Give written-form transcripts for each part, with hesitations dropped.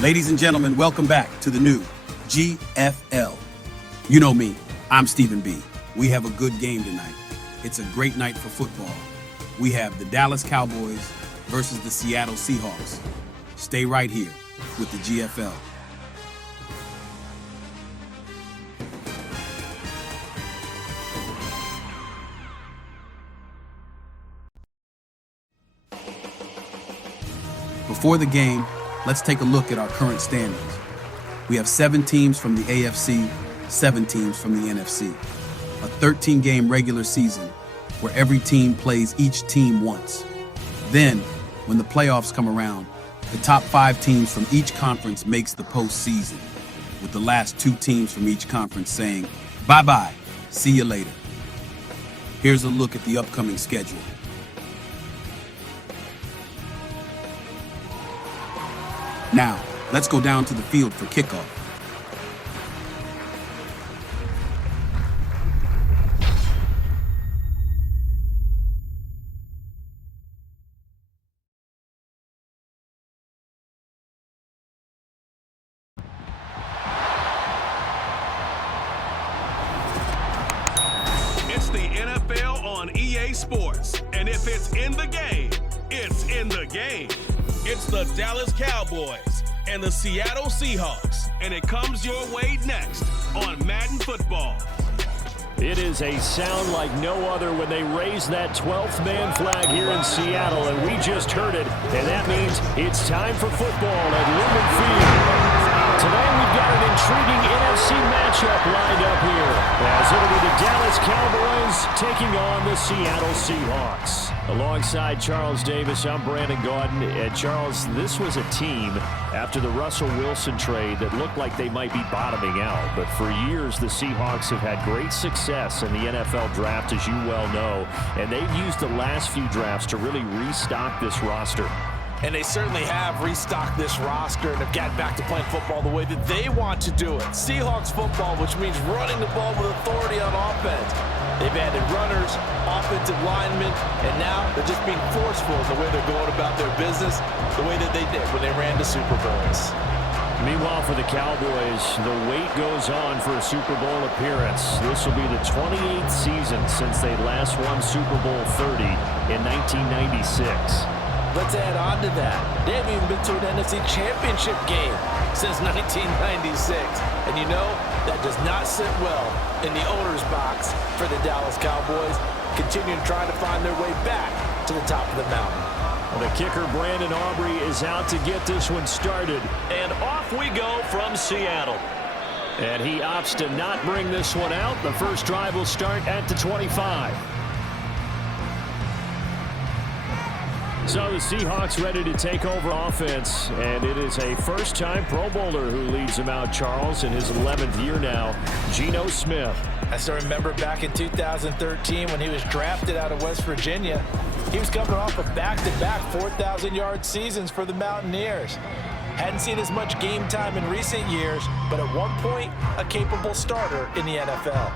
Ladies and gentlemen, welcome back to the new GFL. You know me, I'm Stephen B. We have a good game tonight. It's a great night for football. We have the Dallas Cowboys versus the Seattle Seahawks. Stay right here with the GFL. Before the game, let's take a look at our current standings. We have 7 teams from the AFC, 7 teams from the NFC. A 13-game regular season where every team plays each team once. Then, when the playoffs come around, the top 5 teams from each conference makes the postseason, with the last 2 teams from each conference saying, bye-bye, see you later. Here's a look at the upcoming schedule. Now, let's go down to the field for kickoff. It's the NFL on EA Sports, and if it's in the game, it's in the game. It's the Dallas Cowboys and the Seattle Seahawks, and it comes your way next on Madden Football. It is a sound like no other when they raise that 12th man flag here in Seattle, and we just heard it, and that means it's time for football at Lumen Field. Today we've got an intriguing NFC matchup lined up here, as it'll be the Dallas Cowboys taking on the Seattle Seahawks. Alongside Charles Davis, I'm Brandon Gaudin. And Charles, this was a team after the Russell Wilson trade that looked like they might be bottoming out. But for years, the Seahawks have had great success in the NFL draft, as you well know. And they've used the last few drafts to really restock this roster. And they certainly have restocked this roster and have gotten back to playing football the way that they want to do it. Seahawks football, which means running the ball with authority on offense. They've added runners, offensive linemen, and now they're just being forceful in the way they're going about their business, the way that they did when they ran the Super Bowls. Meanwhile, for the Cowboys, the wait goes on for a Super Bowl appearance. This will be the 28th season since they last won Super Bowl 30 in 1996. Let's add on to that. They haven't even been to an NFC Championship game since 1996. And you know, that does not sit well in the owner's box for the Dallas Cowboys, continuing trying to find their way back to the top of the mountain. Well, the kicker, Brandon Aubrey, is out to get this one started. And off we go from Seattle. And he opts to not bring this one out. The first drive will start at the 25. So the Seahawks ready to take over offense, and it is a first-time Pro Bowler who leads them out, Charles, in his 11th year now, Geno Smith. I still remember back in 2013 when he was drafted out of West Virginia. He was coming off of back-to-back 4,000-yard seasons for the Mountaineers. Hadn't seen as much game time in recent years, but at one point, a capable starter in the NFL.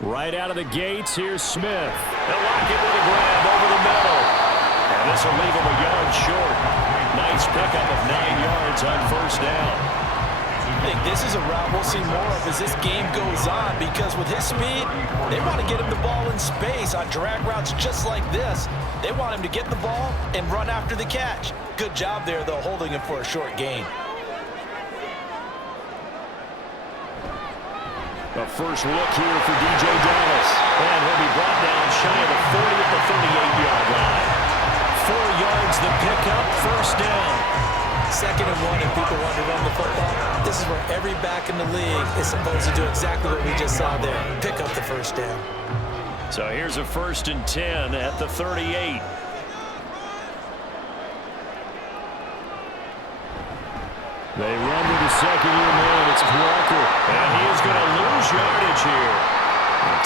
Right out of the gates, here's Smith. They'll lock it with a grab over the middle. And this will leave him a yard short. Nice pickup of 9 yards on first down. I think this is a route we'll see more of as this game goes on, because with his speed, they want to get him the ball in space on drag routes just like this. They want him to get the ball and run after the catch. Good job there, though, holding him for a short gain. The first look here for DJ Dallas. And he'll be brought down shy of the 40 at the 38-yard line. 4 yards the pickup, first down. 2nd and 1, and people want to run the football. This is where every back in the league is supposed to do exactly what we just saw there. Pick up the first down. So here's a 1st and 10 at the 38. They run with the second-year man. It's Walker. And he is going to lose yardage here.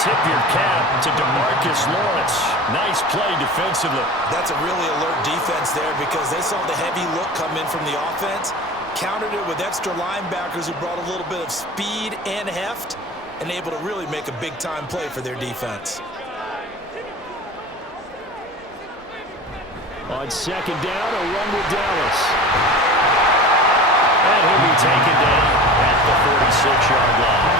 Tip your cap to DeMarcus Lawrence. Nice play defensively. That's a really alert defense there, because they saw the heavy look come in from the offense, countered it with extra linebackers who brought a little bit of speed and heft and able to really make a big-time play for their defense. On second down, a run with Dallas. And he'll be taken down at the 46-yard line.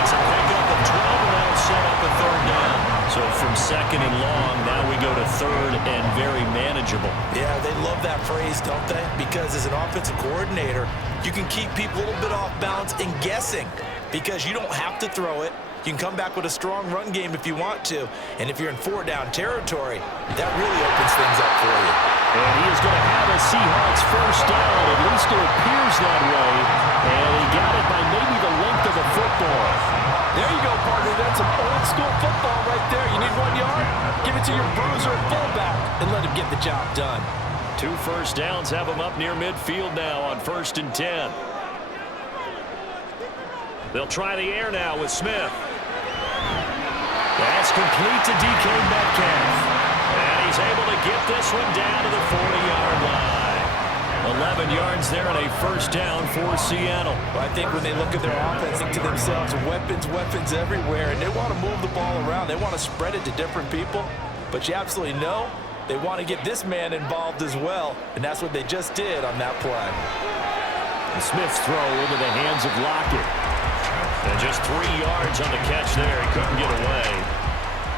It's a pickup of 12, and that'll set up a third down. So from second and long, now we go to third and very manageable. Yeah, they love that phrase, don't they? Because as an offensive coordinator, you can keep people a little bit off balance and guessing because you don't have to throw it. You can come back with a strong run game if you want to. And if you're in four-down territory, that really opens things up for you. And he is going to have a Seahawks first down. At least it appears that way. And he got it by maybe the length of the football. There you go, partner. That's some old-school football right there. You need 1 yard? Give it to your bruiser or fullback and let him get the job done. 2 first downs have him up near midfield now on 1st and 10. They'll try the air now with Smith. That's complete to DK Metcalf. And he's able to get this one down to the 40-yard line. 11 yards there and a first down for Seattle. Well, I think when they look at their offense, think to themselves, weapons everywhere, and they want to move the ball around. They want to spread it to different people. But you absolutely know they want to get this man involved as well, and that's what they just did on that play. And Smith's throw into the hands of Lockett. And just 3 yards on the catch there. He couldn't get away.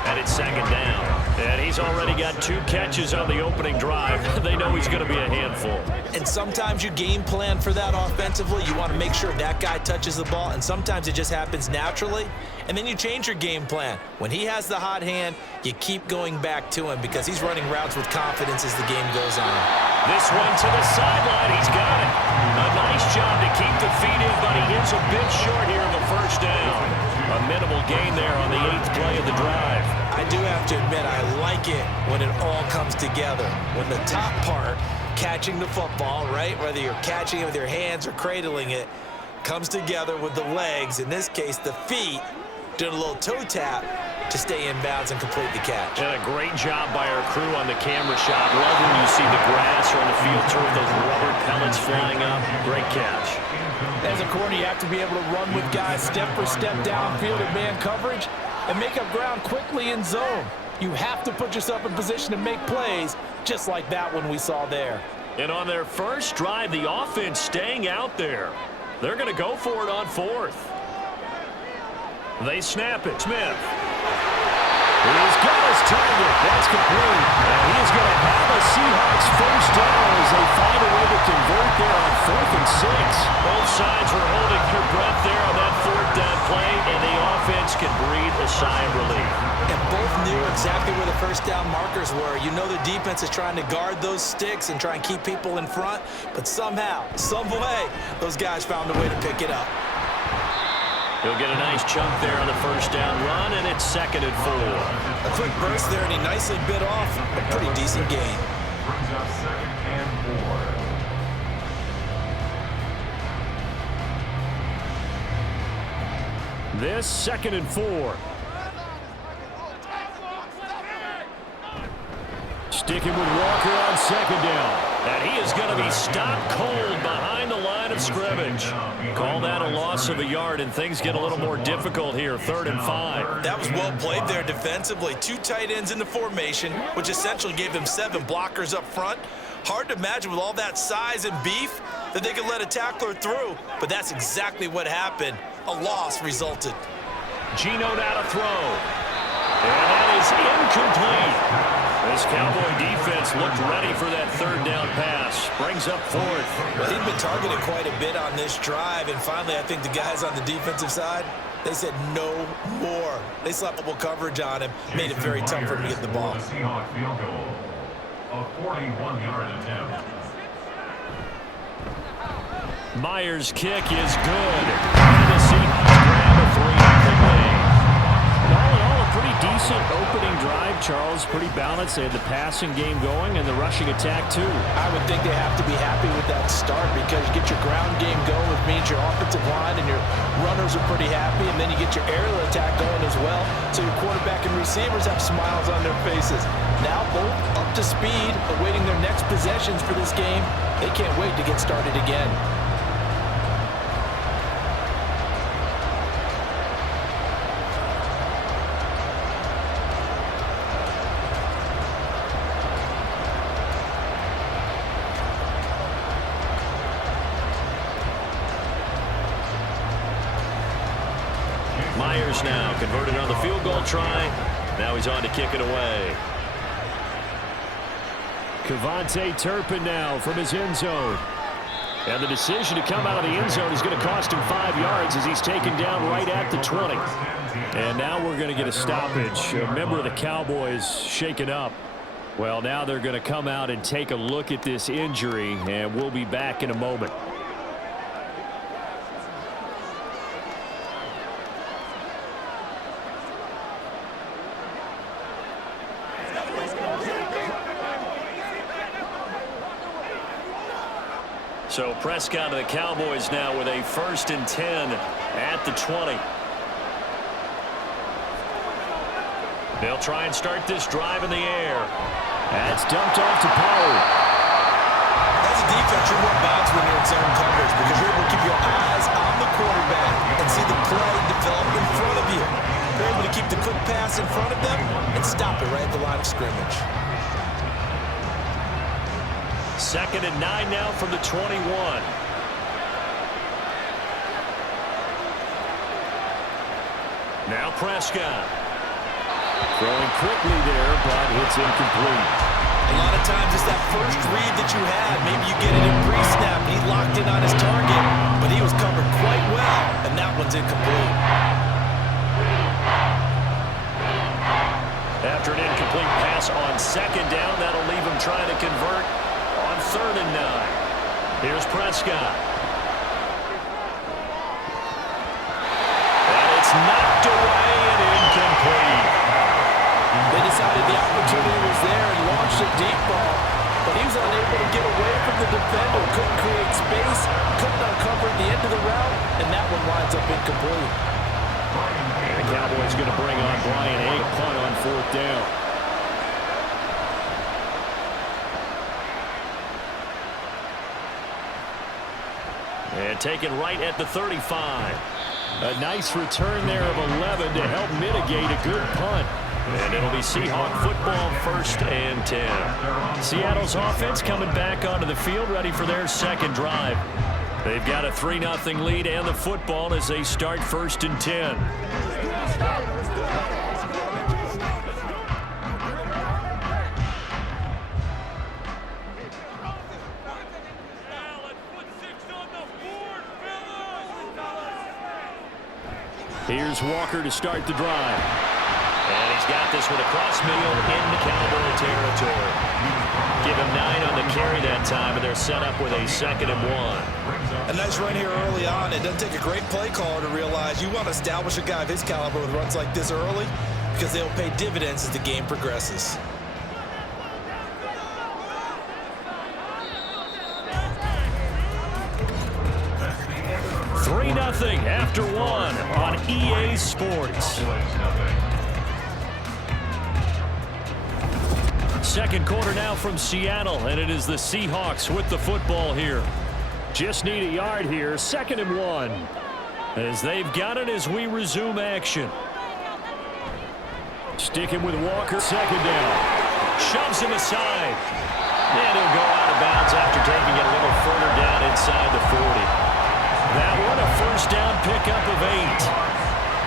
And it's second down. And he's already got 2 catches on the opening drive. They know he's going to be a handful. And sometimes you game plan for that offensively. You want to make sure that guy touches the ball. And sometimes it just happens naturally. And then you change your game plan. When he has the hot hand, you keep going back to him because he's running routes with confidence as the game goes on. This one to the sideline. He's got it. A nice job to keep the feet in, but he is a bit short here of a first down. A minimal gain there on the 8th play of the drive. I do have to admit, I like it when it all comes together. When the top part, catching the football, right, whether you're catching it with your hands or cradling it, comes together with the legs, in this case the feet, doing a little toe tap to stay in bounds and complete the catch. And a great job by our crew on the camera shot. Love when you see the grass or on the field turf, those rubber pellets flying up. Great catch. As a corner, you have to be able to run with guys step for step downfield in man coverage and make up ground quickly in zone. You have to put yourself in position to make plays, just like that one we saw there. And on their first drive, the offense staying out there. They're going to go for it on 4th. They snap it. Smith. He's got his target. That's complete. And he is going to have a Seahawks first down as they find a way to convert there on 4th and 6. Both sides were holding their breath there on that 4th down play, and the offense can breathe a sigh of relief. And both knew exactly where the first down markers were. You know the defense is trying to guard those sticks and try and keep people in front, but somehow, some way, those guys found a way to pick it up. He'll get a nice chunk there on the first down run, and it's 2nd and 4. A quick burst there, and he nicely bit off a pretty decent gain. Brings up 2nd and 4. This 2nd and 4. Sticking with Walker on 2nd down. And he is going to be stopped cold behind the line of scrimmage. Call that a loss of a yard, and things get a little more difficult here. 3rd and 5. That was well played there defensively. 2 tight ends in the formation, which essentially gave him 7 blockers up front. Hard to imagine with all that size and beef that they could let a tackler through, but that's exactly what happened. A loss resulted. Geno now to throw. And that is incomplete. This Cowboy defense looked ready for that 3rd down pass. Brings up 4th. Well, he'd been targeted quite a bit on this drive, and finally I think the guys on the defensive side, they said no more. They slapped double coverage on him, made it very tough for him to get the ball. The Seahawks field goal, a 41-yard attempt. Myers' kick is good. And the Seahawks grab a 3-0 lead. All in all, a pretty decent opening drive, Charles. Pretty balanced. They had the passing game going and the rushing attack, too. I would think they have to be happy with that start because you get your ground game going, which means your offensive line and your runners are pretty happy, and then you get your aerial attack going as well. So your quarterback and receivers have smiles on their faces. Now both up to speed, awaiting their next possessions for this game. They can't wait to get started again. Myers now converted on the field goal try. Now he's on to kick it away. Kevontae Turpin now from his end zone. And the decision to come out of the end zone is going to cost him 5 yards as he's taken down right at the 20. And now we're going to get a stoppage. A member of the Cowboys shaken up. Well, now they're going to come out and take a look at this injury, and we'll be back in a moment. So Prescott of the Cowboys now with a 1st and 10 at the 20. They'll try and start this drive in the air. That's dumped off to Pollard. As a defense, you're more balanced when you're in zone coverage because you're able to keep your eyes on the quarterback and see the play develop in front of you. You're able to keep the quick pass in front of them and stop it right at the line of scrimmage. 2nd and 9 now from the 21. Now Prescott. Throwing quickly there, but it's incomplete. A lot of times it's that first read that you had. Maybe you get it in pre-snap. He locked in on his target, but he was covered quite well, and that one's incomplete. After an incomplete pass on 2nd down, that'll leave him trying to convert on 3rd and 9. Here's Prescott. And it's knocked away and incomplete. They decided the opportunity was there and launched a deep ball, but he was unable to get away from the defender, couldn't create space, couldn't uncover the end of the route, and that one winds up incomplete. And the Cowboys going to bring on Brian Ake, punt on 4th down. And taken right at the 35. A nice return there of 11 to help mitigate a good punt. And it'll be Seahawk football, 1st and 10. Seattle's offense coming back onto the field, ready for their 2nd drive. They've got a 3-0 lead and the football as they start 1st and 10. Here's Walker to start the drive. And he's got this one across middle into Cowboy territory. Give him 9 on the carry that time, and they're set up with a 2nd and 1. A nice run here early on. It doesn't take a great play caller to realize you want to establish a guy of his caliber with runs like this early because they'll pay dividends as the game progresses. Nothing after 1 on EA Sports. 2nd quarter now from Seattle, and it is the Seahawks with the football here. Just need a yard here, 2nd and 1. As they've got it as we resume action. Sticking with Walker, 2nd down. Shoves him aside. And he'll go out of bounds after taking it a little further down inside the 40. That one, a 1st down pickup of 8.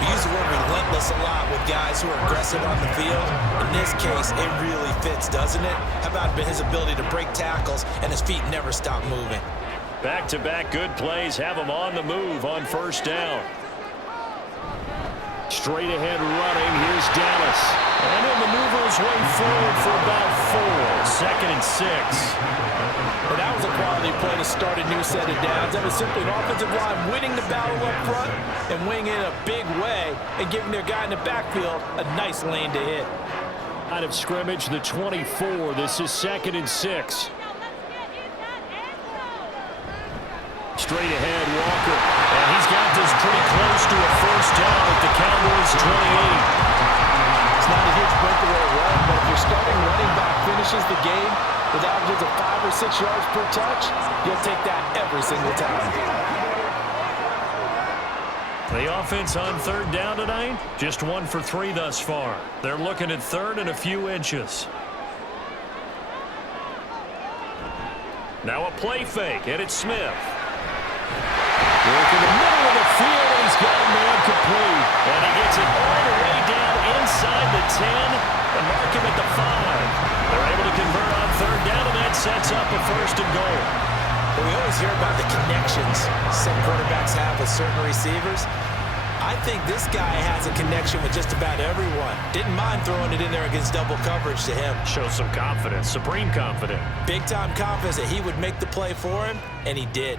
We use the word relentless a lot with guys who are aggressive on the field. In this case, it really fits, doesn't it? How about his ability to break tackles and his feet never stop moving? Back-to-back good plays have him on the move on 1st down. Straight ahead running, here's Dallas. And he'll maneuver his way forward for about 4. 2nd and 6. But that was a quality play to start a new set of downs. That was simply an offensive line winning the battle up front and wing in a big way and giving their guy in the backfield a nice lane to hit. Out of scrimmage, the 24. This is 2nd and 6. Straight ahead, Walker. And he's got this pretty close to a first down at the Cowboys' 28. It's not a huge breakaway run, but if your starting running back finishes the game with averages of 5 or 6 yards per touch, you'll take that every single time. The offense on 3rd down tonight, just 1 for 3 thus far. They're looking at 3rd and a few inches. Now a play fake, and it's Smith. Work in the middle of the field, and he's got a man complete. And he gets it all the way down inside the 10 and mark him at the 5. They're able to convert on 3rd down, and that sets up a 1st and goal. But we always hear about the connections some quarterbacks have with certain receivers. I think this guy has a connection with just about everyone. Didn't mind throwing it in there against double coverage to him. Shows some confidence, supreme confidence. Big-time confidence that he would make the play for him, and he did.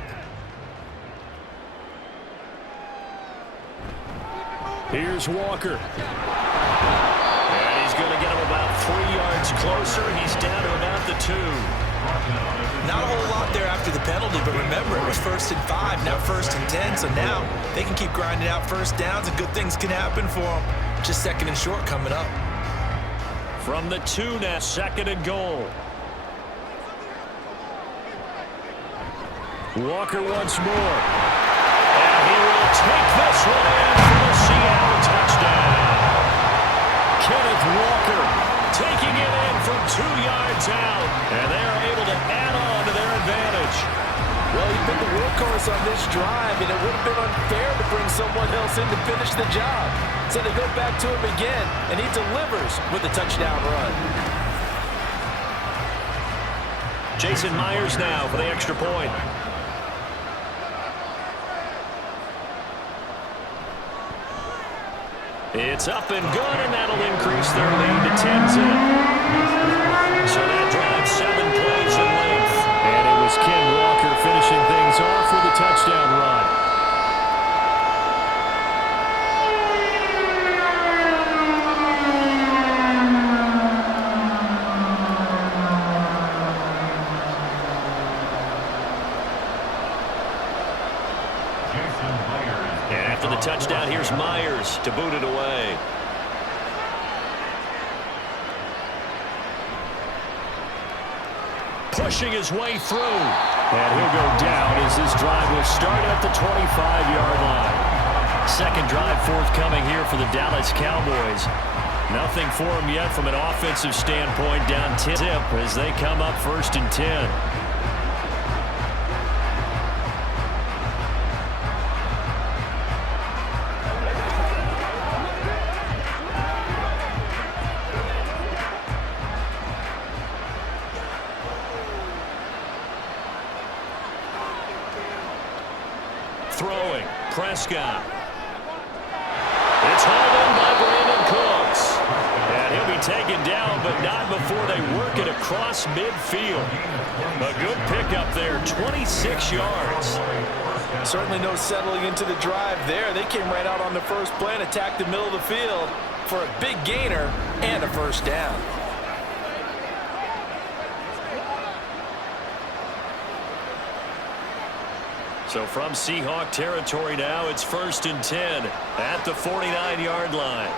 Here's Walker. And he's going to get him about 3 yards closer. He's down to about the 2. Not a whole lot there after the penalty, but remember, it was 1st and 5, not 1st and 10, so now they can keep grinding out first downs and good things can happen for them. Just 2nd and short coming up. From the 2 now, 2nd and goal. Walker once more. And he will take this one in for the Seattle touchdown. Kenneth Walker taking it in from 2 yards out. And they're able to add on to their advantage. Well, he's been the workhorse on this drive, and it would have been unfair to bring someone else in to finish the job. So they go back to him again, and he delivers with a touchdown run. Jason Myers now for the extra point. It's up and good, and that'll increase their lead to 10-zip. So that drives 7 plays in length. And it was Ken Walker finishing things off with a touchdown run. And after the touchdown, here's Myers to boot it away. Pushing his way through. And he'll go down as this drive will start at the 25-yard line. 2nd drive forthcoming here for the Dallas Cowboys. Nothing for them yet from an offensive standpoint, down 10-zip as they come up 1st and 10. Throwing, Prescott. It's hauled in by Brandon Cooks. And he'll be taken down, but not before they work it across midfield. A good pickup there, 26 yards. Certainly no settling into the drive there. They came right out on the first play and attacked the middle of the field for a big gainer and a first down. So from Seahawk territory now, it's 1st and 10 at the 49-yard line.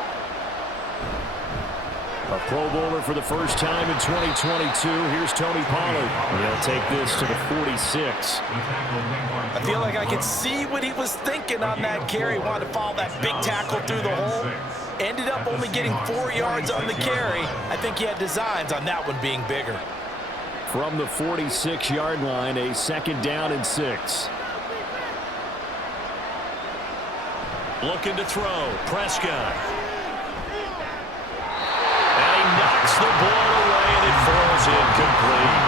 A Pro Bowler for the first time in 2022. Here's Tony Pollard. He'll take this to the 46. I feel like I could see what he was thinking on that carry. Wanted to follow that big tackle through the hole. Ended up only getting 4 yards on the carry. I think he had designs on that one being bigger. From the 46-yard line, a 2nd down and 6. Looking to throw, Prescott. And he knocks the ball away, and it falls incomplete.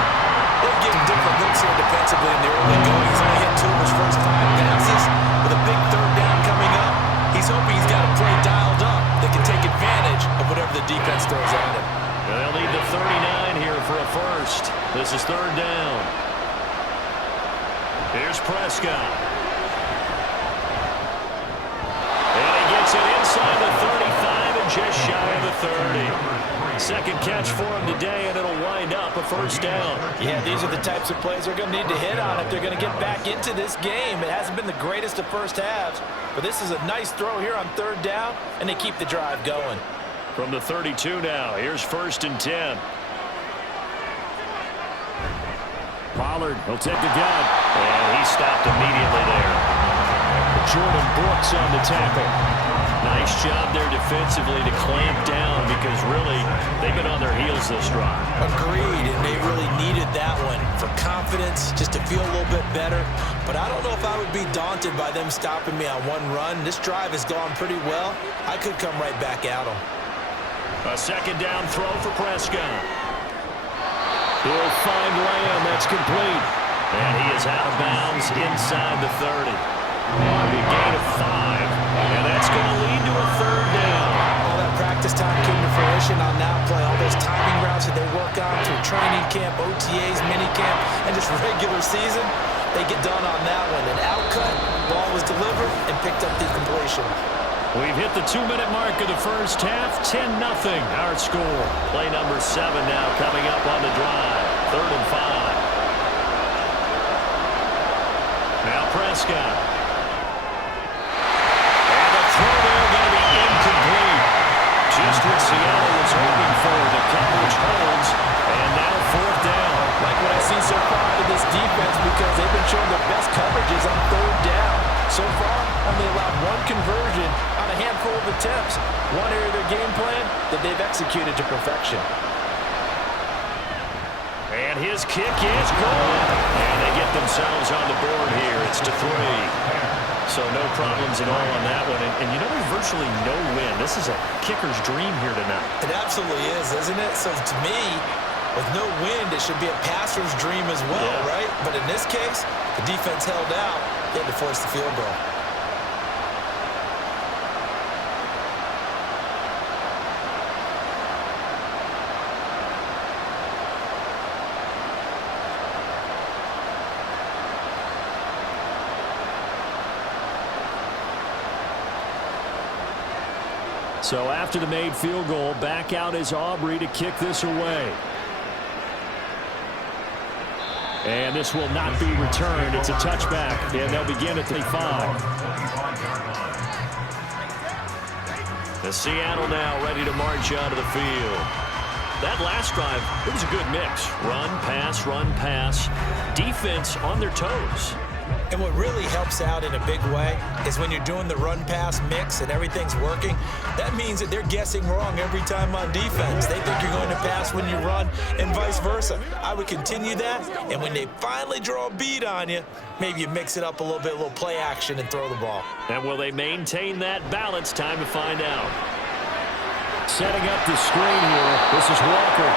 They're getting different looks here defensively in the early going. He's only hit 2 of his first 5 passes with a big 3rd down coming up. He's hoping he's got a play dialed up that can take advantage of whatever the defense throws at him. They'll need the 39 here for a first. This is 3rd down. Here's Prescott. second catch for him today, and it'll wind up a first down. Yeah, these are the types of plays they're going to need to hit on if they're going to get back into this game. It hasn't been the greatest of first halves, but this is a nice throw here on third down, and they keep the drive going. From the 32 now, here's 1st and 10. Pollard, he'll take the gun. And he stopped immediately there. Jordan Brooks on the tackle. Nice job there defensively to clamp down because really they've been on their heels this drive. Agreed, and they really needed that one for confidence, just to feel a little bit better. But I don't know if I would be daunted by them stopping me on one run. This drive has gone pretty well. I could come right back at them. A second down throw for Prescott. He'll find Lamb. That's complete. And he is out of bounds inside the 30. A gain of 5. And that's going to lead to a third down. All that practice time came to fruition on that play. All those timing routes that they work on through training camp, OTAs, minicamp, and just regular season, they get done on that one. An outcut, ball was delivered, and picked up the completion. We've hit the 2-minute mark of the first half. 10-0 our score. Play number 7 now coming up on the drive. 3rd and 5. Now Prescott. And the throw there going to be incomplete. Just what Seattle was hoping for. The coverage holds. And now 4th down. Like what I see so far out of this defense because they've been showing their best coverages on 3rd down. So far, only allowed 1 conversion on a handful of attempts. One area of their game plan that they've executed to perfection. And his kick is good. And they get themselves on the board here. It's to 3. So no problems at all on that one. And you know, there's virtually no win. This is a kicker's dream here tonight. It absolutely is, isn't it? So to me, with no wind, it should be a passer's dream as well, right? But in this case, the defense held out. They had to force the field goal. So after the made field goal, back out is Aubrey to kick this away. And this will not be returned. It's a touchback, and they'll begin at the 5. The Seattle now ready to march out of the field. That last drive, it was a good mix. Run, pass, defense on their toes. And what really helps out in a big way is when you're doing the run-pass mix and everything's working, that means that they're guessing wrong every time on defense. They think you're going to pass when you run and vice versa. I would continue that, and when they finally draw a beat on you, maybe you mix it up a little bit, a little play action and throw the ball. And will they maintain that balance? Time to find out. Setting up the screen here. This is Walker.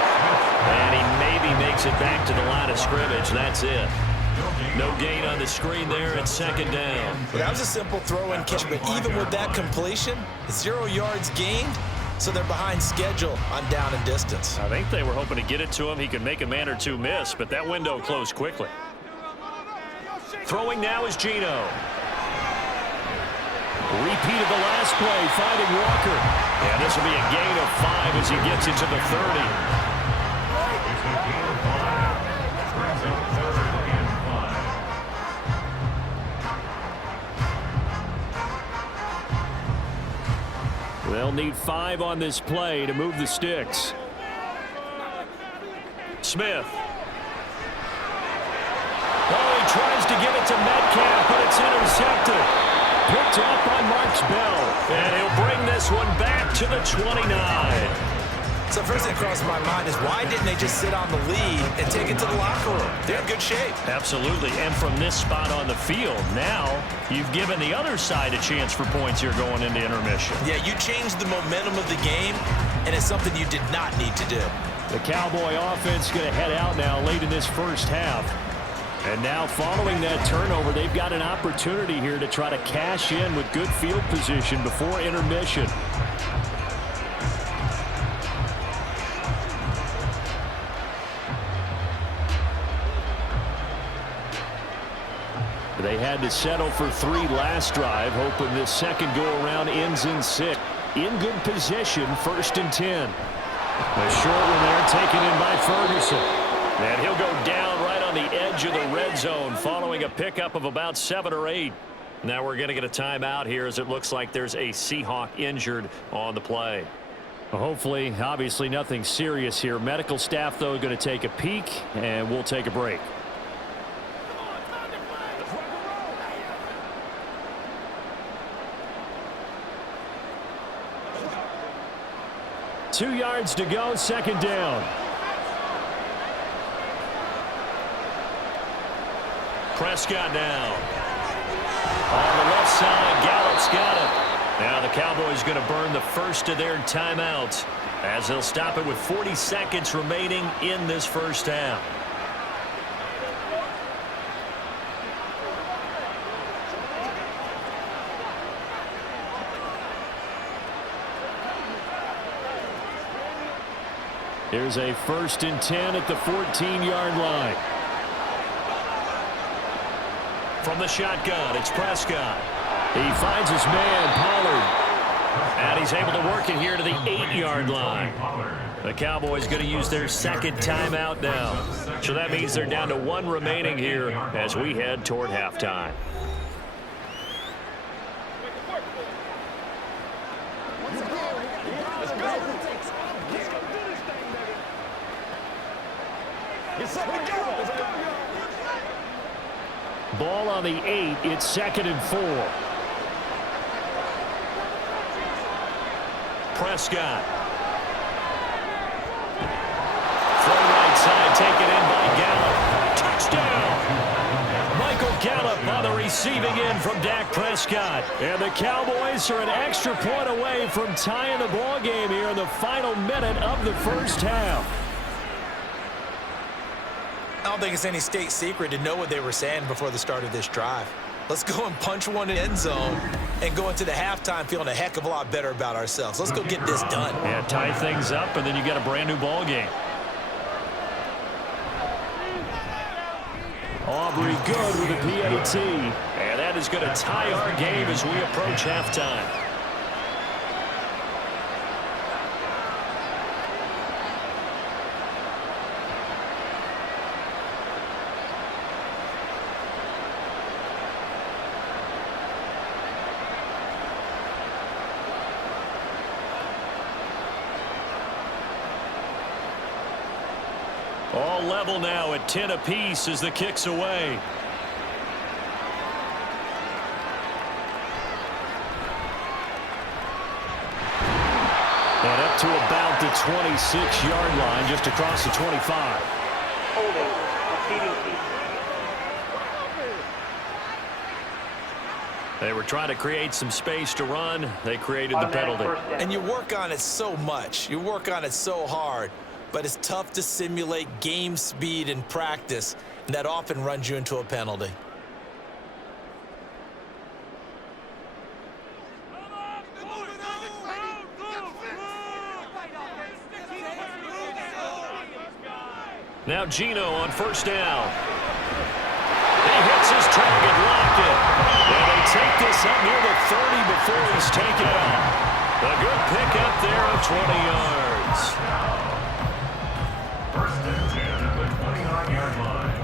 And he maybe makes it back to the line of scrimmage. That's it. No gain on the screen there at 2nd down. Well, that was a simple throw and catch, but even with that completion, 0 yards gained, so they're behind schedule on down and distance. I think they were hoping to get it to him. He could make a man or two miss, but that window closed quickly. Throwing now is Geno. Repeat of the last play, finding Walker. And this will be a gain of 5 as he gets it to the 30. They'll need 5 on this play to move the sticks. Smith. Oh, he tries to give it to Metcalf, but it's intercepted. Picked up by Marks Bell. And he'll bring this one back to the 29. So first thing crossed my mind is why didn't they just sit on the lead and take it to the locker room? They're in good shape. Absolutely. And from this spot on the field, now you've given the other side a chance for points here going into intermission. Yeah, you changed the momentum of the game, and it's something you did not need to do. The Cowboy offense going to head out now late in this first half. And now following that turnover, they've got an opportunity here to try to cash in with good field position before intermission. They had to settle for 3 last drive, hoping this second go-around ends in 6. In good position, 1st and 10. A short one there taken in by Ferguson. And he'll go down right on the edge of the red zone following a pickup of about 7 or 8. Now we're going to get a timeout here as it looks like there's a Seahawk injured on the play. Well, hopefully, obviously nothing serious here. Medical staff, though, going to take a peek, and we'll take a break. Two yards to go, second down. Prescott now. On the left side, Gallup's got it. Now the Cowboys going to burn the first of their timeouts as they'll stop it with 40 seconds remaining in this first half. Here's a 1st and 10 at the 14-yard line. From the shotgun, it's Prescott. He finds his man, Pollard. And he's able to work it here to the 8-yard line. The Cowboys going to use their second timeout now. So that means they're down to 1 remaining here as we head toward halftime. Ball on the 8. It's 2nd and 4. Prescott. From right side, taken in by Gallup. Touchdown! Michael Gallup on the receiving end from Dak Prescott. And the Cowboys are an extra point away from tying the ball game here in the final minute of the first half. I don't think it's any state secret to know what they were saying before the start of this drive. Let's go and punch one in the end zone and go into the halftime feeling a heck of a lot better about ourselves. Let's go get this done. Yeah, tie things up, and then you get a brand new ball game. Aubrey good with a PAT. And that is going to tie our game as we approach halftime. All level now at 10 apiece as the kick's away. And up to about the 26-yard line, just across the 25. They were trying to create some space to run. They created the penalty. And you work on it so much. You work on it so hard. But it's tough to simulate game speed in practice, and that often runs you into a penalty. Now Gino on first down. He hits his target, locked it. And they take this up near the 30 before he's taken out. A good pickup there of 20 yards. 1st and 10 at the 29-yard line.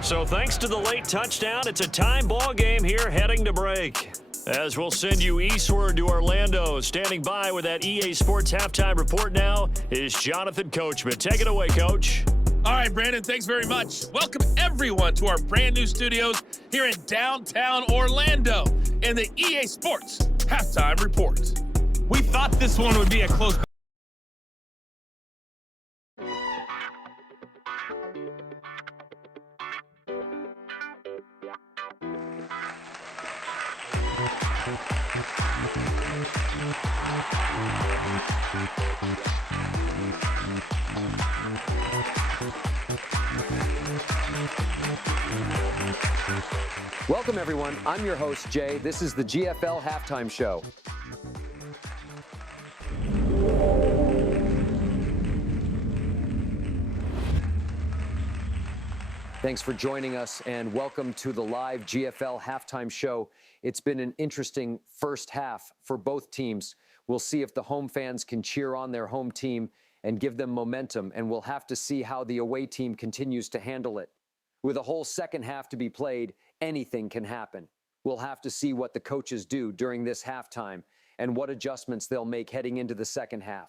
So thanks to the late touchdown, it's a time ball game here heading to break. As we'll send you eastward to Orlando. Standing by with that EA Sports halftime report now is Jonathan Coachman. Take it away, Coach. All right, Brandon, thanks very much. Welcome, everyone, to our brand new studios here in downtown Orlando and the EA Sports halftime report. We thought this one would be a close. Welcome, everyone. I'm your host, Jay. This is the GFL Halftime Show. Thanks for joining us, and welcome to the live GFL halftime show. It's been an interesting first half for both teams. We'll see if the home fans can cheer on their home team and give them momentum, and we'll have to see how the away team continues to handle it. With a whole second half to be played, anything can happen. We'll have to see what the coaches do during this halftime and what adjustments they'll make heading into the second half.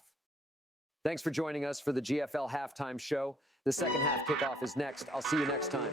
Thanks for joining us for the GFL halftime show. The second half kickoff is next. I'll see you next time.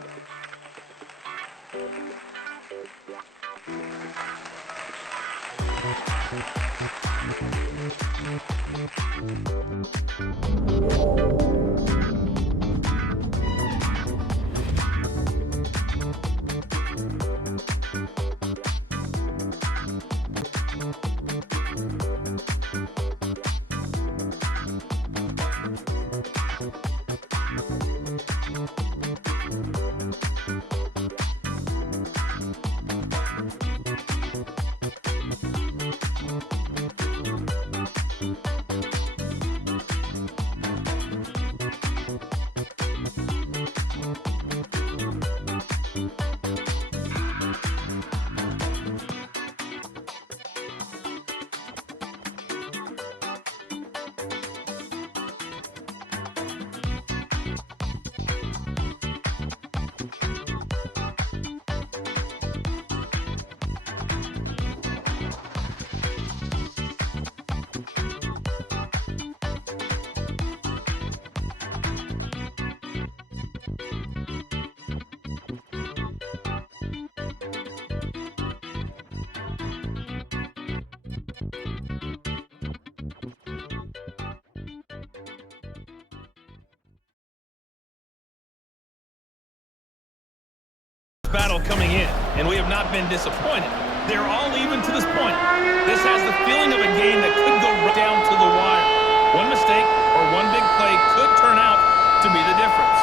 Battle coming in, and we have not been disappointed. They're all even to this point. This has the feeling of a game that could go right down to the wire. One mistake or one big play could turn out to be the difference.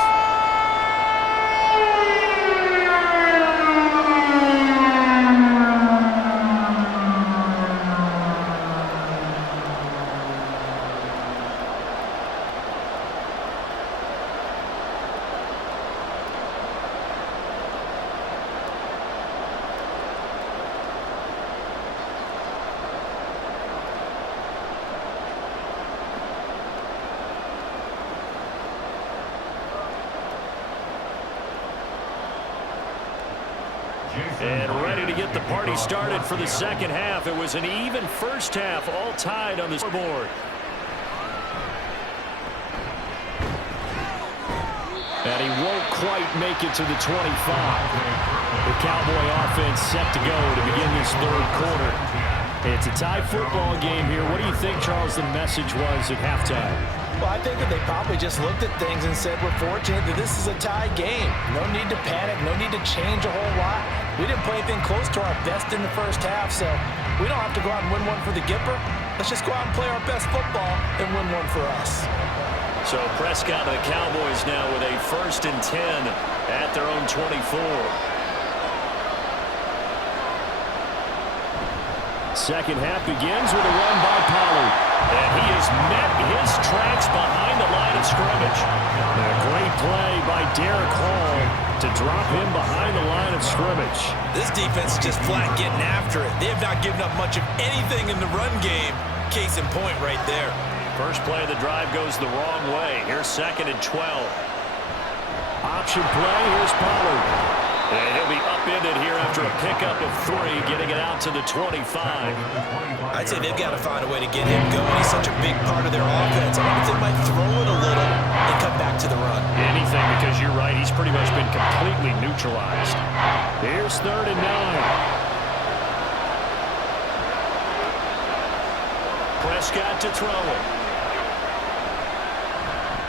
And ready to get the party started for the second half. It was an even first half, all tied on the scoreboard. And he won't quite make it to the 25. The Cowboy offense set to go to begin this third quarter. It's a tie football game here. What do you think, Charles, the message was at halftime? Well, I think that they probably just looked at things and said, we're fortunate that this is a tie game. No need to panic, no need to change a whole lot. We didn't play anything close to our best in the first half, so we don't have to go out and win one for the Gipper. Let's just go out and play our best football and win one for us. So Prescott and the Cowboys now with a 1st and 10 at their own 24. Second half begins with a run by Pollard. And he has met his tracks behind the line of scrimmage. A great play by Derek Hall to drop him behind the line of scrimmage. This defense is just flat getting after it. They have not given up much of anything in the run game. Case in point right there. First play of the drive goes the wrong way. Here's 2nd and 12. Option play, here's Pollard. And he'll be upended here after a pickup of 3, getting it out to the 25. I'd say they've got to find a way to get him going. He's such a big part of their offense. I wonder if they might throw it a little and come back to the run. Anything, because you're right, he's pretty much been completely neutralized. Here's 3rd and 9. Prescott to throw it.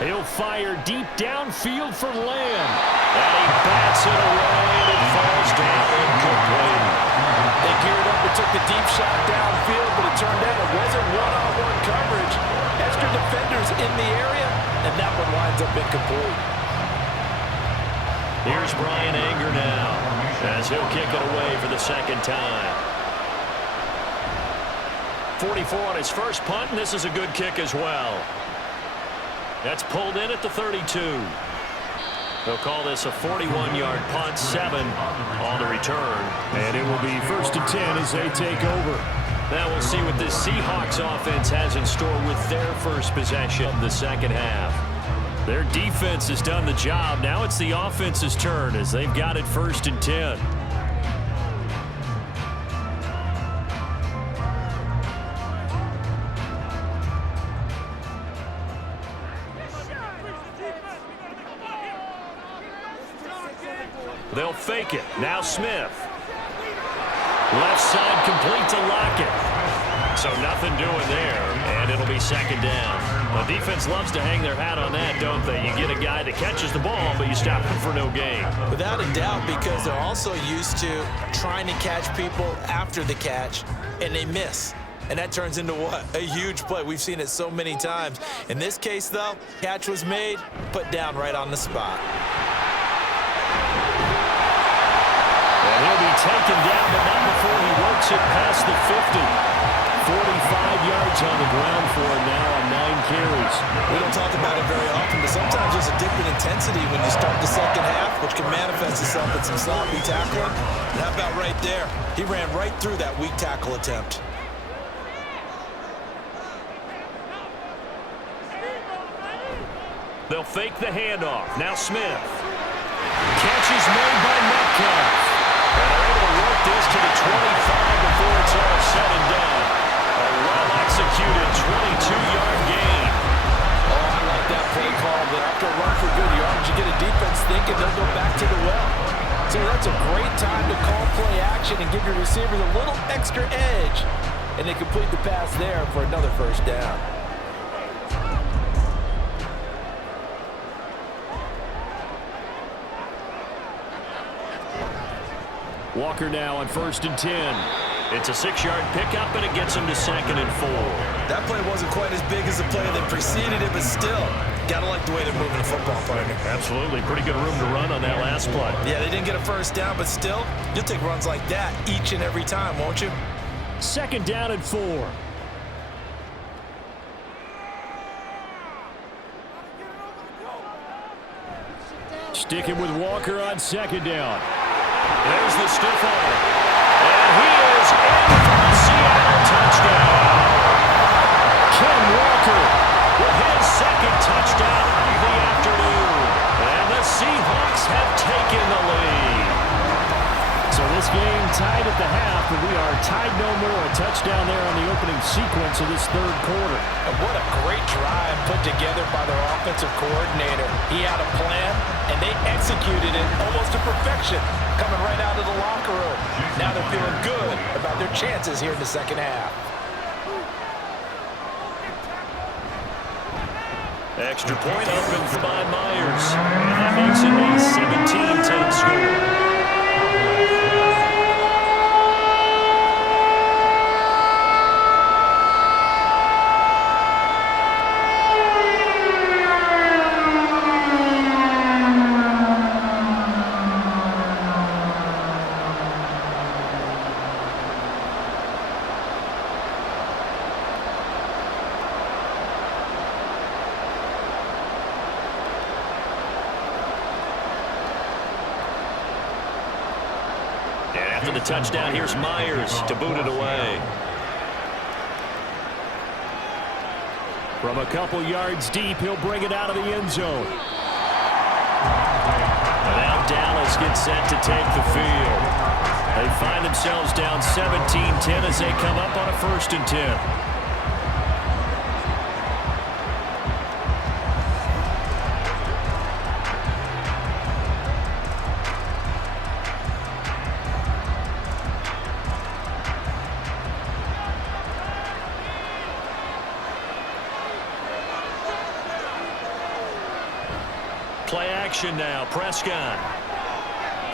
He'll fire deep downfield for Lamb. And he bats it away, and it falls down incomplete. They geared up and took the deep shot downfield, but it turned out it wasn't one-on-one coverage. Extra defenders in the area, and that one winds up incomplete. Here's Brian Anger now, as he'll kick it away for the second time. 44 on his first punt, and this is a good kick as well. That's pulled in at the 32. They'll call this a 41-yard punt, 7 on the return. And it will be 1st and 10 as they take over. Now we'll see what this Seahawks offense has in store with their first possession of the second half. Their defense has done the job. Now it's the offense's turn as they've got it 1st and 10. They'll fake it. Now Smith. Left side complete to Lockett. So nothing doing there, and it'll be 2nd down. The defense loves to hang their hat on that, don't they? You get a guy that catches the ball, but you stop him for no gain. Without a doubt, because they're also used to trying to catch people after the catch, and they miss. And that turns into what? A huge play. We've seen it so many times. In this case, though, catch was made, put down right on the spot. And he'll be taken down, but not before he works it past the 50. 45 yards on the ground for him now on 9 carries. We don't talk about it very often, but sometimes there's a dip in intensity when you start the second half, which can manifest itself in some sloppy tackling. And how about right there? He ran right through that weak tackle attempt. They'll fake the handoff. Now Smith. Catch is made by Metcalf. And they're able to work this to the 25 before it's all said and done. A well-executed 22-yard gain. Oh, I like that play call, but after a run for good yards, you get a defense thinking they'll go back to the well. So that's a great time to call play action and give your receivers a little extra edge. And they complete the pass there for another 1st down. Walker now on 1st and 10. It's a 6-yard pickup, and it gets him to 2nd and 4. That play wasn't quite as big as the play that preceded it, but still, gotta like the way they're moving the football, partner. Absolutely. Pretty good room to run on that last play. Yeah, they didn't get a 1st down, but still, you'll take runs like that each and every time, won't you? 2nd down and 4. Sticking with Walker on 2nd down. There's the stiff arm. And he is in for the Seattle touchdown. Ken Walker with his 2nd touchdown of the afternoon. And the Seahawks have taken the lead. So this game tied at the half, but we are tied no more. A touchdown there on the opening sequence of this 3rd quarter. And what a great drive put together by their offensive coordinator. He had a plan, and they executed it almost to perfection, coming right out of the locker room. Now they're feeling good about their chances here in the 2nd half. Extra point open by Myers. And that makes it a 17-10 score. After the touchdown, here's Myers to boot it away. From a couple yards deep, he'll bring it out of the end zone. And now Dallas gets set to take the field. They find themselves down 17-10 as they come up on a 1st and 10. Play action now. Prescott.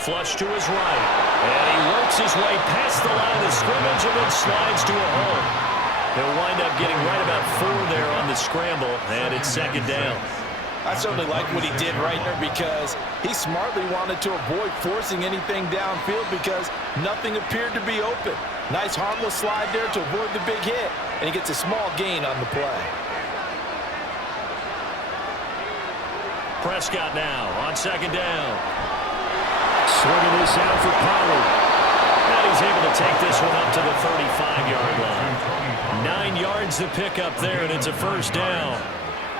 Flush to his right. And he works his way past the line of scrimmage and then slides to a hole. He'll wind up getting right about 4 there on the scramble, and it's 2nd down. I certainly like what he did right there because he smartly wanted to avoid forcing anything downfield because nothing appeared to be open. Nice harmless slide there to avoid the big hit, and he gets a small gain on the play. Prescott now on second down. Swinging this out for Pollard. And he's able to take this one up to the 35-yard line. 9 yards to pick up there, and it's a first down.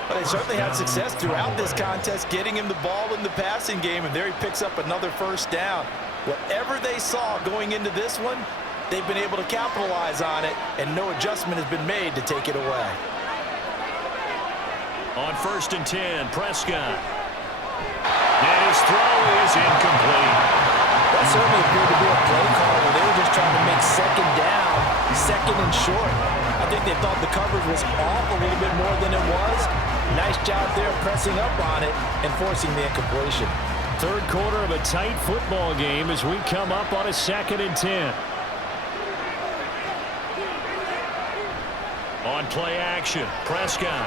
But they certainly had success throughout this contest, getting him the ball in the passing game, and there he picks up another first down. Whatever they saw going into this one, they've been able to capitalize on it, and no adjustment has been made to take it away. On 1st and 10, Prescott. And his throw is incomplete. That certainly appeared to be a play call where they were just trying to make second down, second and short. I think they thought the coverage was off a little bit more than it was. Nice job there pressing up on it and forcing the incompletion. Third quarter of a tight football game as we come up on a 2nd and 10. On play action, Prescott.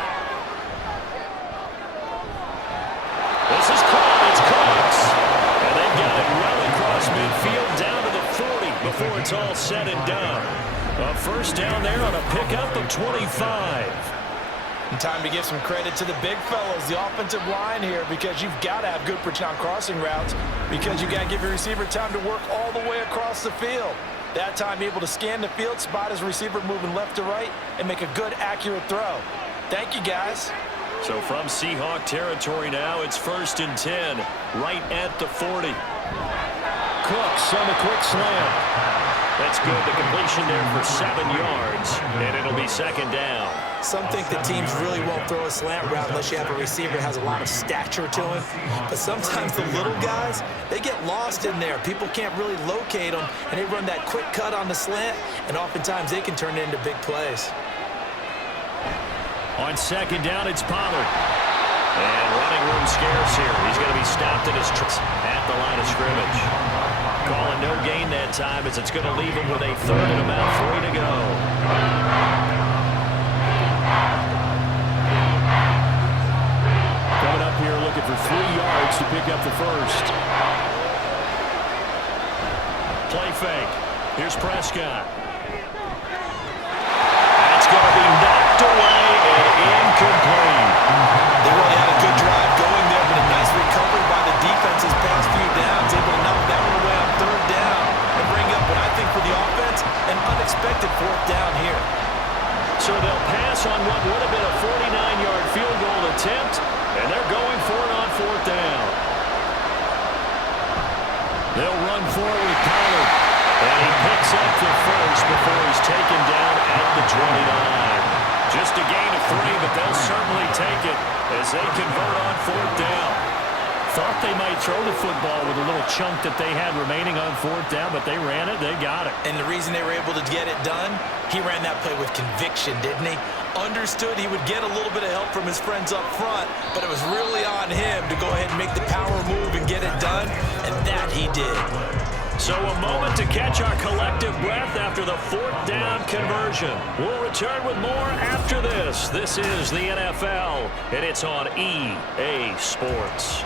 This is caught. It's Cooks. And they've got it well across midfield down to the 40 before it's all said and done. A first down there on a pickup of 25. And time to give some credit to the big fellas, the offensive line here, because you've got to have good protection on crossing routes, because you got to give your receiver time to work all the way across the field. That time able to scan the field, spot his receiver moving left to right, and make a good, accurate throw. Thank you, guys. So from Seahawk territory now, it's 1st and 10, right at the 40. Cooks on the quick slam. That's good. The completion there for 7 yards, and it'll be 2nd down. Some think that teams really won't throw a slant route unless you have a receiver that has a lot of stature to him. But sometimes the little guys, they get lost in there. People can't really locate them, and they run that quick cut on the slant, and oftentimes they can turn it into big plays. On 2nd down, it's Pollard. And running room scarce here. He's going to be stopped at his at the line of scrimmage. Calling no gain that time as it's going to leave him with a 3rd and about 3 to go. Coming up here looking for 3 yards to pick up the first. Play fake. Here's Prescott. That's going to be knocked away and incomplete. They really had a good drive going there, but a nice recovery by the defense his past few downs, able to knock that one away on 3rd down and bring up what I think for the offense, an unexpected 4th down here. So they'll pass on what would have been a 49-yard field goal attempt, and they're going for it on 4th down. They'll run forward with Pollard, and he picks up the first before he's taken down at the 29. Just a gain of 3, but they'll certainly take it as they convert on 4th down. Thought they might throw the football with a little chunk that they had remaining on 4th down, but they ran it, they got it. And the reason they were able to get it done, he ran that play with conviction, didn't he? Understood he would get a little bit of help from his friends up front, but it was really on him to go ahead and make the power move and get it done, and that he did. So a moment to catch our collective breath after the 4th down conversion. We'll return with more after this. This is the NFL, and it's on EA Sports.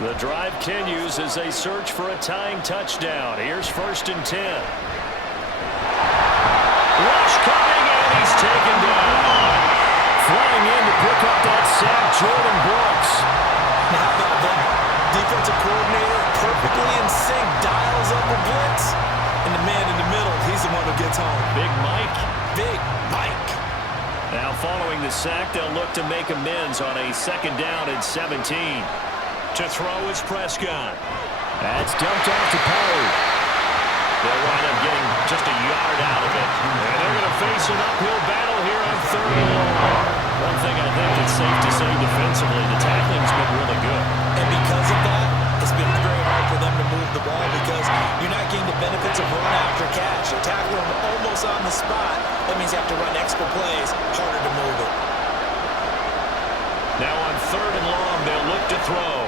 The drive continues as they search for a tying touchdown. Here's 1st and 10. Rush coming, and he's taken down. Flying in to pick up that sack, Jordan Brooks. Now how about that? Defensive coordinator perfectly in sync, dials up a blitz, and the man in the middle, he's the one who gets home. Big Mike. Big Mike. Now following the sack, they'll look to make amends on a 2nd down and 17. To throw is Prescott. That's dumped off to Pollard. They'll wind up getting just a yard out of it. And they're going to face an uphill battle here on 3rd and long. One thing I think it's safe to say defensively, the tackling's been really good. And because of that, it's been very hard for them to move the ball because you're not getting the benefits of run after catch. You're tackling them almost on the spot. That means you have to run extra plays, harder to move it. Now on 3rd and long, they'll look to throw.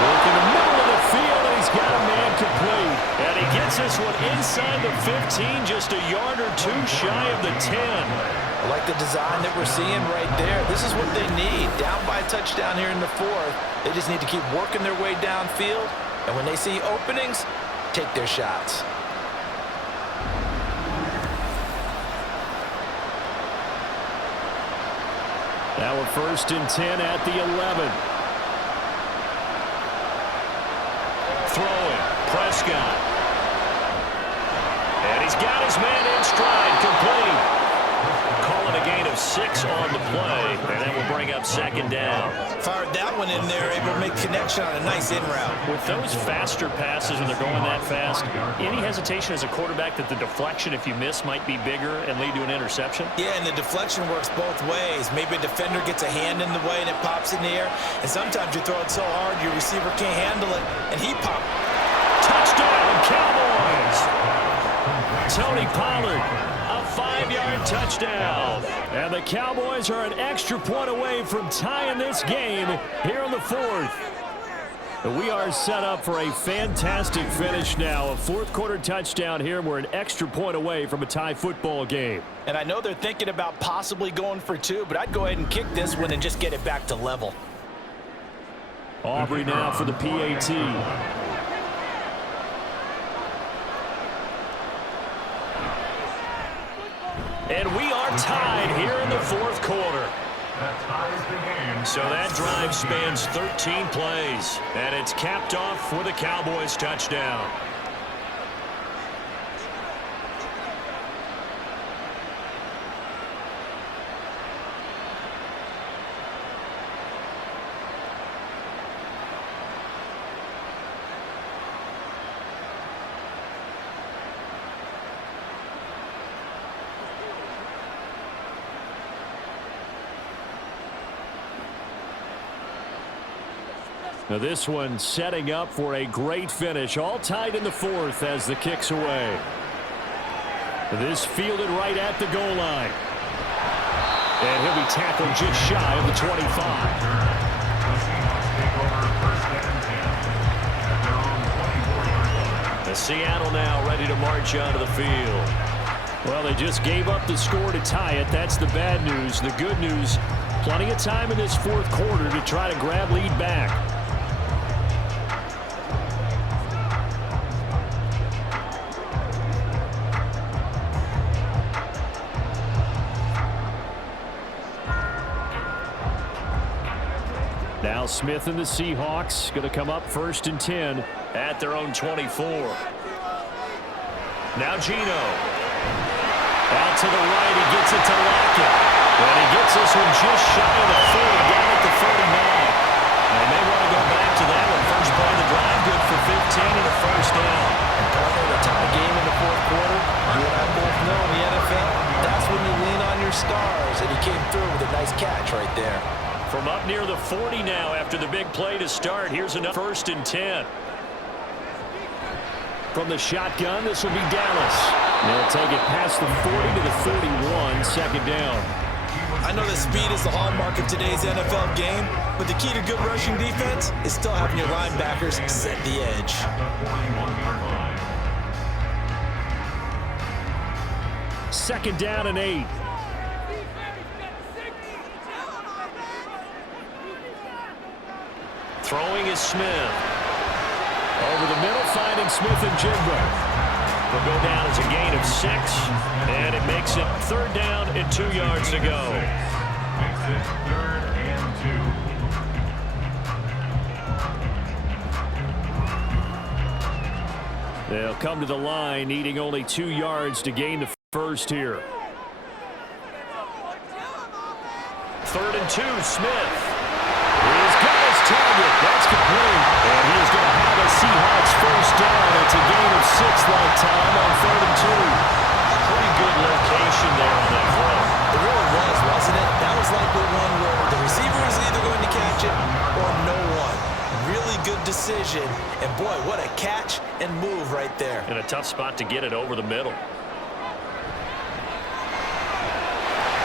Work in the middle of the field, and he's got a man complete. And he gets this one inside the 15, just a yard or 2 shy of the 10. I like the design that we're seeing right there. This is what they need. Down by a touchdown here in the 4th. They just need to keep working their way downfield. And when they see openings, take their shots. Now we're 1st and 10 at the 11. Throwing, Prescott. And he's got his man in stride, complete. Calling a gain of 6 on the play, and that will bring up 2nd down. Fired that one in there, able to make connection on a nice in route. With those faster passes when they're going that fast, any hesitation as a quarterback that the deflection, if you miss, might be bigger and lead to an interception? Yeah, and the deflection works both ways. Maybe a defender gets a hand in the way and it pops in the air, and sometimes you throw it so hard your receiver can't handle it, and he popped. Touchdown, Cowboys! Tony Pollard, a 5-yard touchdown. And the Cowboys are an extra point away from tying this game here in the 4th. We are set up for a fantastic finish now. A 4th quarter touchdown here. We're an extra point away from a tie football game. And I know they're thinking about possibly going for 2, but I'd go ahead and kick this one and just get it back to level. Aubrey now for the PAT. And we are tied here in the 4th quarter. So that drive spans 13 plays. And it's capped off for the Cowboys touchdown. Now this one setting up for a great finish. All tied in the 4th as the kick's away. This fielded right at the goal line. And he'll be tackled just shy of the 25. The Seattle now ready to march onto the field. Well, they just gave up the score to tie it. That's the bad news. The good news, plenty of time in this 4th quarter to try to grab lead back. Now Smith and the Seahawks going to come up 1st and 10 at their own 24. Now Geno. Out to the right, he gets it to Lockett. And he gets this one just shy of the 40, down at the 49. And they want to go back to that one. First play of the drive, good for 15 and a 1st down. And partner, the tie game in the 4th quarter, you and I both know in the NFL, that's when you lean on your stars. And he came through with a nice catch right there. From up near the 40 now after the big play to start. Here's another 1st and 10. From the shotgun, this will be Dallas. They'll take it past the 40 to the 41, 2nd down. I know that speed is the hallmark of today's NFL game, but the key to good rushing defense is still having your linebackers set the edge. Second down and 8. Throwing is Smith. Over the middle, finding Smith and Jigba. Will go down as a gain of 6, and it makes it 3rd down and 2 yards to go. Makes it 3rd and 2. They'll come to the line, needing only 2 yards to gain the 1st here. 3rd and 2, Smith. He's got his target. That's complete. And he is going to have a Seahawks 1st down. It's a gain of 6 that time on 3rd and 2. Pretty good location there on that throw. It really was, wasn't it? That was likely one where the receiver was either going to catch it or no one. Really good decision. And boy, what a catch and move right there. In a tough spot to get it over the middle.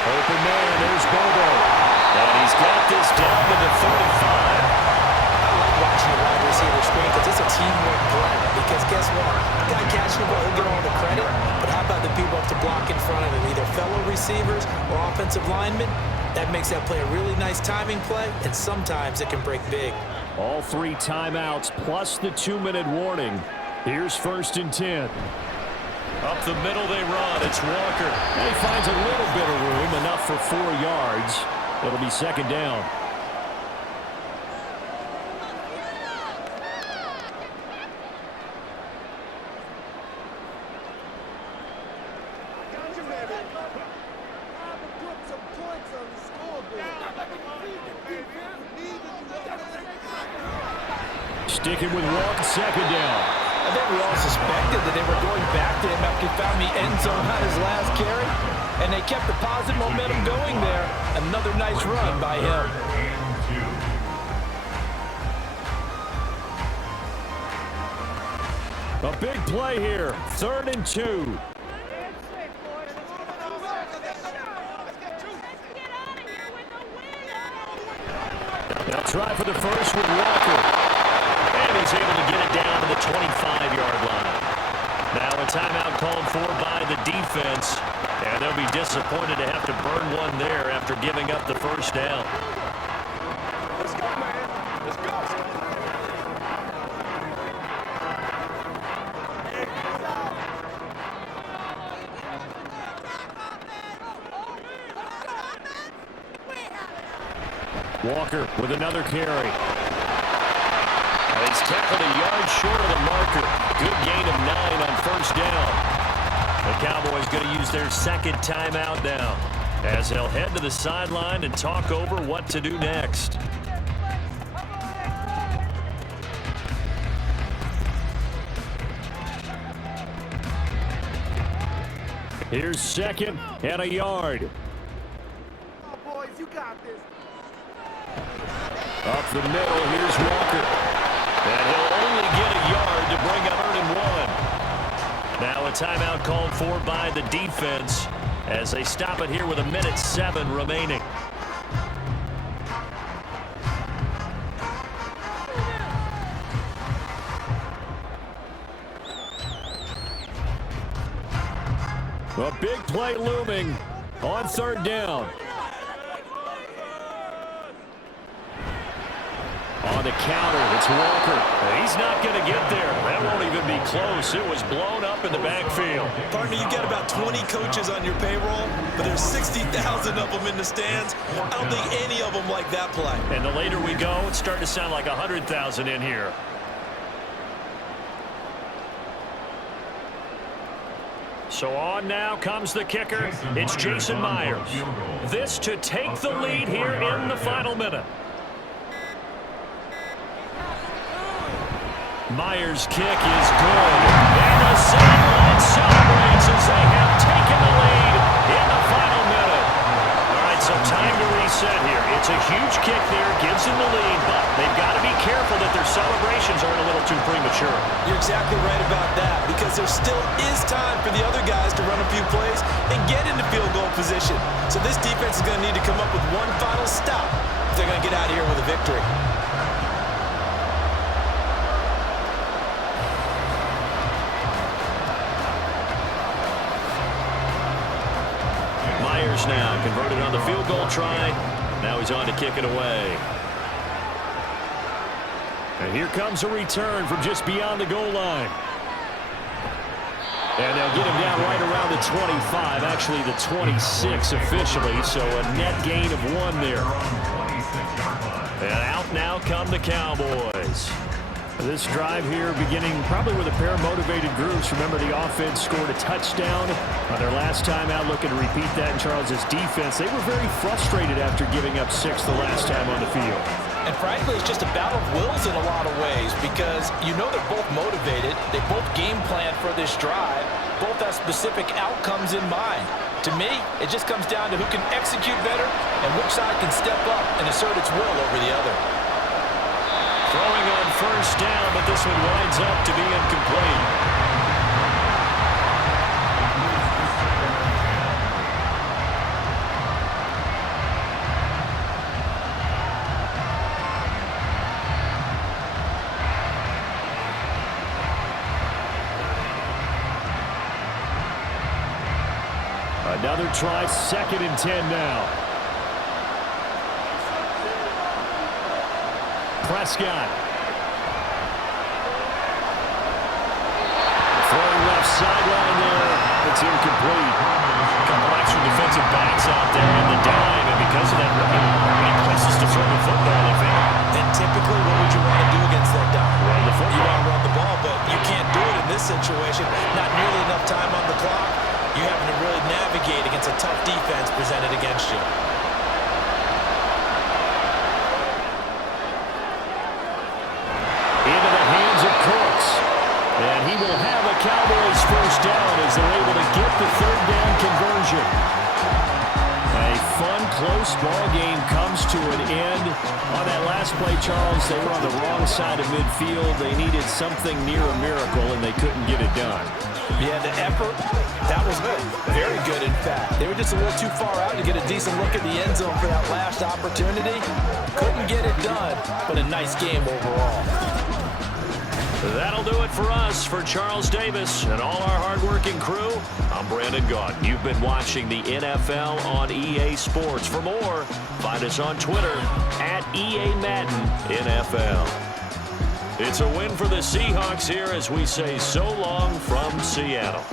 Open man, there's Bobo. And he's got this down to the 35. I like watching the wide receiver screen because it's a teamwork play. Because guess what? The guy catching the ball, he'll get all the credit. But how about the people up to block in front of him? Either fellow receivers or offensive linemen. That makes that play a really nice timing play. And sometimes it can break big. All 3 timeouts plus the 2-minute warning. Here's 1st and 10. Up the middle they run. It's Walker. And he finds a little bit of room, enough for 4 yards. It'll be second down. Sticking with Walker, second down. I think we all suspected that they were going back to him after he found the end zone on his last carry, and they kept the positive momentum going there. Another nice run by him. A big play here, 3rd and 2. They'll try for the first with Walker. And he's able to get it down to the 25-yard line. Now a timeout called for by the defense. And they'll be disappointed to have to burn one there after giving up the first down. Let's go, man. Let's go. Walker with another carry. And he's tackled a yard short of the marker. Good gain of 9 on first down. The Cowboys going to use their second timeout now as they'll head to the sideline and talk over what to do next. Here's second and a yard. Boys, you got this. Up the middle, here's Walker. And he'll only get a yard to bring up 3rd and 1. Now a timeout called for by the defense as they stop it here with 1:07 remaining. A big play looming on 3rd down. On the counter, it's Walker. He's not going to get there. That won't even be close. It was blown up in the backfield. Partner, you got about 20 coaches on your payroll, but there's 60,000 of them in the stands. I don't think any of them like that play. And the later we go, it's starting to sound like 100,000 in here. So on now comes the kicker. It's Jason Myers. This to take the lead here in the final minute. Myers' kick is good. And the sideline celebrates as they have taken the lead in the final minute. All right, so time to reset here. It's a huge kick there, gives them the lead, but they've got to be careful that their celebrations aren't a little too premature. You're exactly right about that, because there still is time for the other guys to run a few plays and get into field goal position. So this defense is going to need to come up with one final stop if they're going to get out of here with a victory. Myers now converted on the field goal try. Now he's on to kick it away. And here comes a return from just beyond the goal line. And they'll get him down right around the 25, actually the 26 officially, so a net gain of 1 there. And out now come the Cowboys. This drive here beginning probably with a pair of motivated groups. Remember, the offense scored a touchdown on their last time out, looking to repeat that in Charles's defense. They were very frustrated after giving up 6 the last time on the field. And frankly, it's just a battle of wills in a lot of ways, because you know they're both motivated. They both game plan for this drive. Both have specific outcomes in mind. To me, it just comes down to who can execute better and which side can step up and assert its will over the other. Throwing on first down, but this one winds up to be incomplete. Another try, 2nd and 10 now. Prescott. Throwing left sideline there. It's incomplete. Couple extra defensive backs out there in the dime, and because of that, many places to throw the football. And typically, what would you want to do against that dime? Run the football. You want to run the ball, but you can't do it in this situation. Not nearly enough time on the clock. You're having to really navigate against a tough defense presented against you. Into the hands of Cooks. And he will have a Cowboys first down as they're able to get the third down conversion. A fun, close ball game comes to an end. On that last play, Charles, they were on the wrong side of midfield. They needed something near a miracle, and they couldn't get it done. Yeah, the effort, that was good. Very good, in fact. They were just a little too far out to get a decent look at the end zone for that last opportunity. Couldn't get it done, but a nice game overall. That'll do it for us. For Charles Davis and all our hardworking crew, I'm Brandon Gaudin. You've been watching the NFL on EA Sports. For more, find us on Twitter at EA Madden NFL. It's a win for the Seahawks here as we say so long from Seattle.